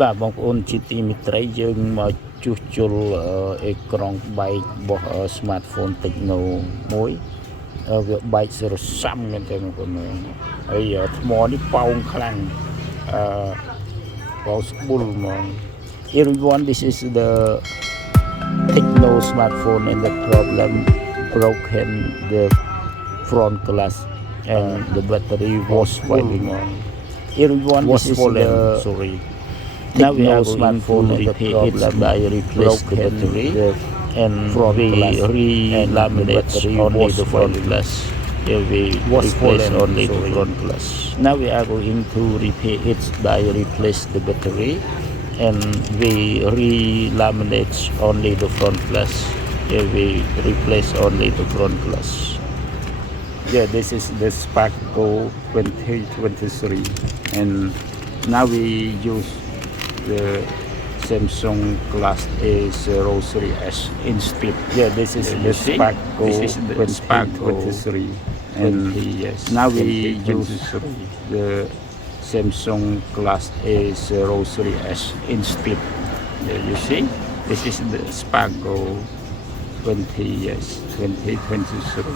បាទបងប្អូនជាទីមេត្រីយើងមកជួសជុលអេក្រង់បែករបស់ smartphone Tecno មួយវាបែករសាំមែនទេបងប្អូនហើយថ្មនេះប៉ោងខ្លាំងប៉ោងស្បុលហ្មង Everyone, this is the Tecno smartphone and the problem broken the front glass and the battery was falling on. Everyone, this is the sorry. Now we have smartphone and the problem by replace the battery and we re-laminate only the front glass. We replace only the front glass. Now we are going to repair it by replace the battery and we re-laminate only the front glass. We replace only the front glass. Yeah, this is the Spark Go 2023 and now we use the Samsung Glass A03s instead. Yeah, this is the Spark Go. This is the Spark 23 and now we use the Samsung Glass A03s instead. Yeah, you see, this is the Spark Go 2023.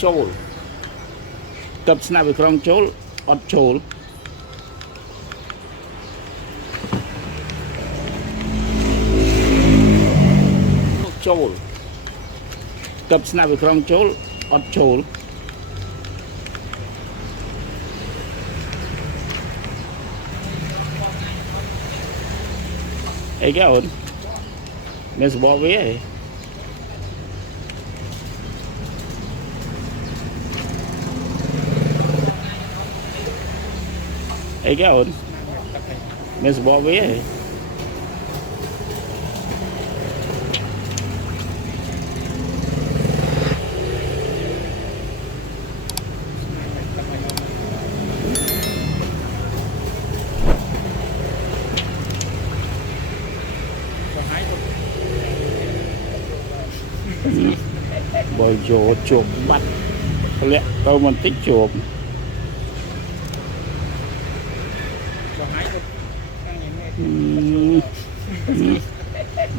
Chôl tập snap về trong chôl ọt chôl chôl tập snap về trong chôl ọt chôl ấy cái ổn nên sẽ bỏ về ấy cái ổn nên sẽ bỏ về bởi vô chuột bắt lẹ câu mình tích chuột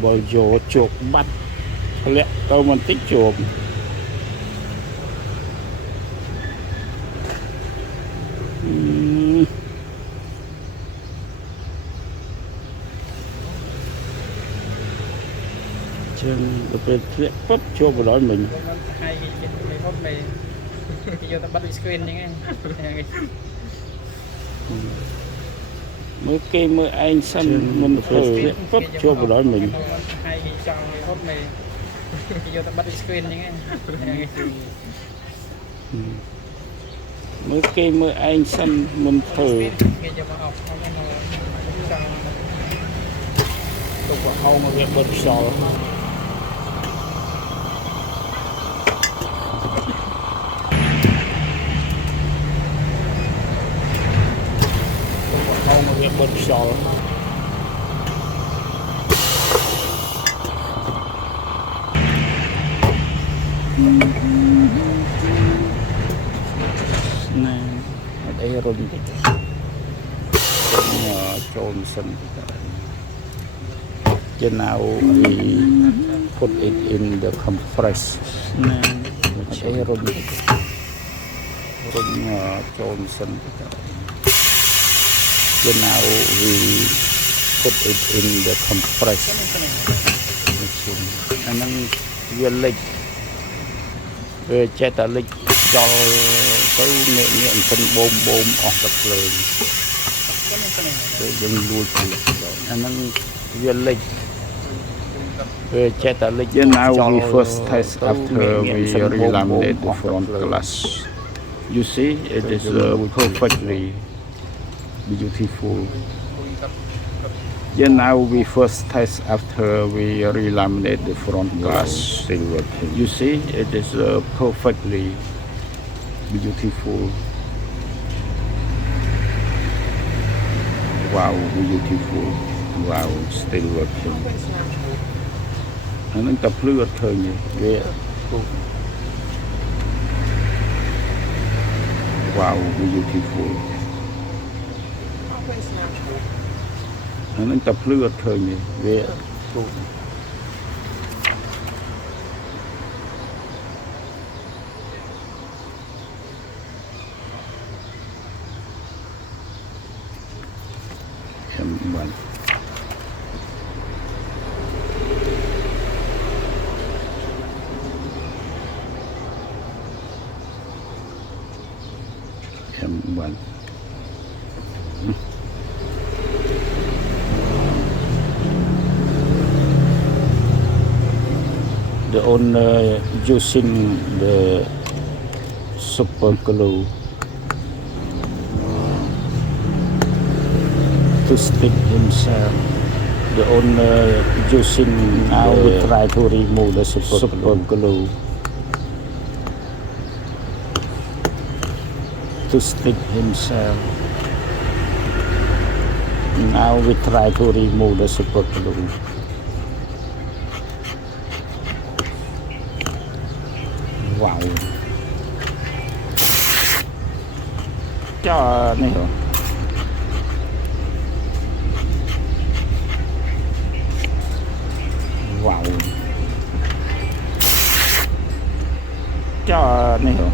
bởi vô chuột bắt lẹ câu mình tích chuột chân được lẹ bắp cho vào đó mình hay cái hộp này vô ta bắt screen như thế mới kê mới anh săn mình thử bắp cho vào đó mình hay cái hộp này vô ta bắt screen như thế mới kê mới anh săn mình thử tục vào hông mà việc bật sò mà việc bật sò nè ở đây rung trôn sân trên nào thì put it in the compress nè ở đây rung trôn sân so now we put it in the compress machine and then we like ចេះតែលិចចោលទៅងាកសិនបូមអស់ទឹកភ្លើង យើងលួចអាហ្នឹងវាលិចចេះតែលិច Now we first test after we relaminate the front glass. You see, it is perfectly beautiful. Now we first test after we relaminate the front glass. You see, it is perfectly beautiful. Wow, beautiful. Wow, still working. ហ្នឹងតែភ្លឺអត់ឃើញទេវា Wow, beautiful. ហ្នឹងតែភ្លឺអត់ឃើញទេវា One. One. The owner using the super glue to stick himself. The owner using now we try to remove the super glue to stick himself. Now we try to remove the super glue. Wow. Cho này hả? Wow. Cho này hả?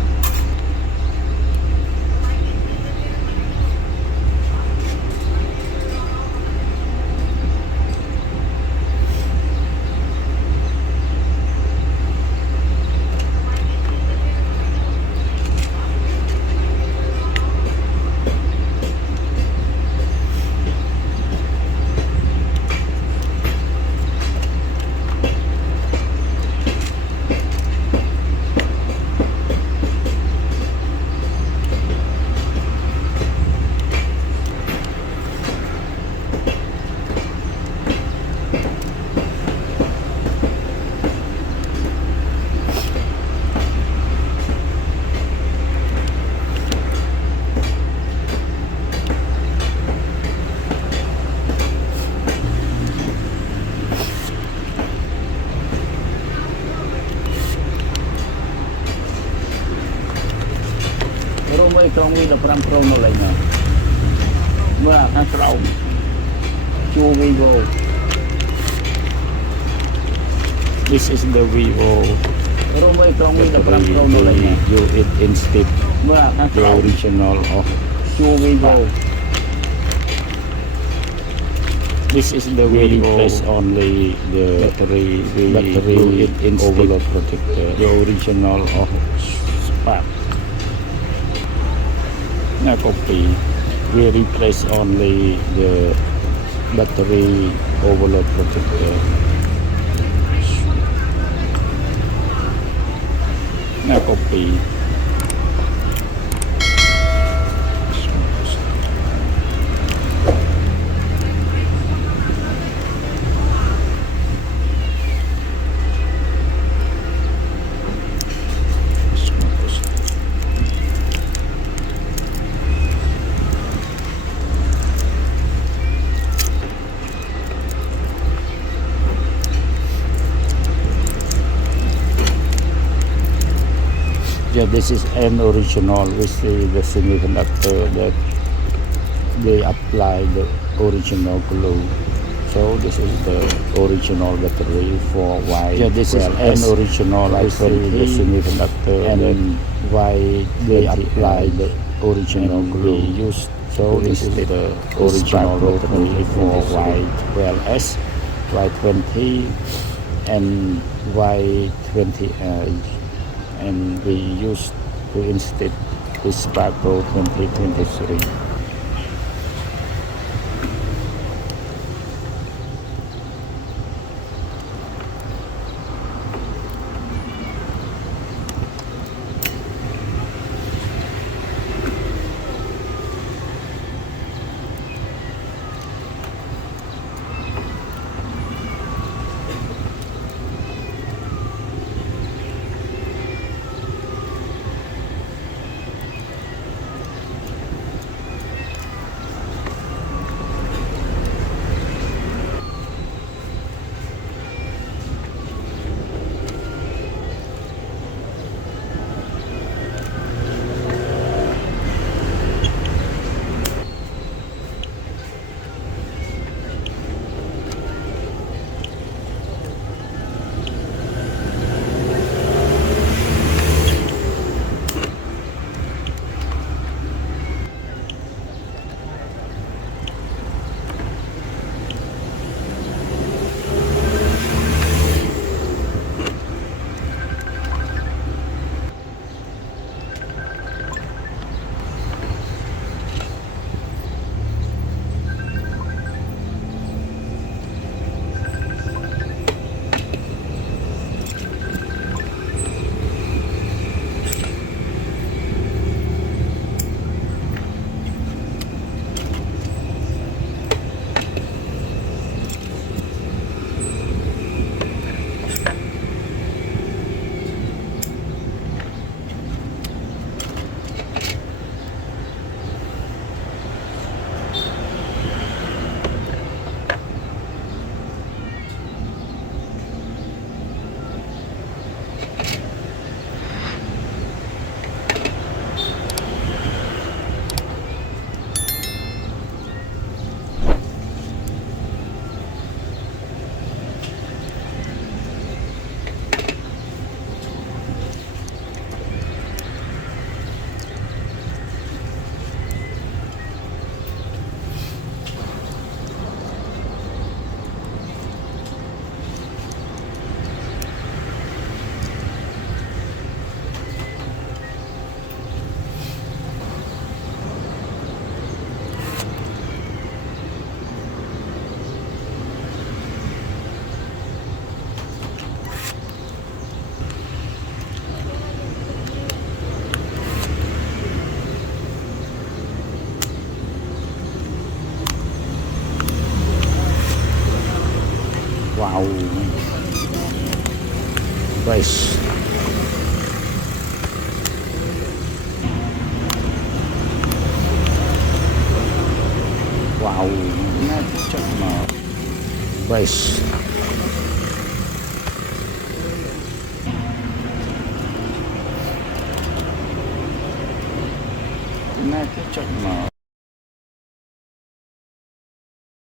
Mới trong đi là Pro nó lại nè mưa ăn sầu chua Vivo. This is the Vivo. Mới trong đi là Pro nó lại nè You it instead mưa ăn the sầu original of chua Vivo. This is the we Vivo. replace only the Battery. battery Do it instead overload protector. The original of Spark. a copy. We replace only the battery overload protector. A copy. Yeah, this is an original. We see the semiconductor that they apply the original glue. So this is the original battery for why. Yeah, this is an original. I see the semiconductor and why they apply the original glue used. So this is the original battery for Y12S, Y20, and Y20i. and we used to instead the Spark Go 2023. Wow, guys, wow, check mo, guys, check mo.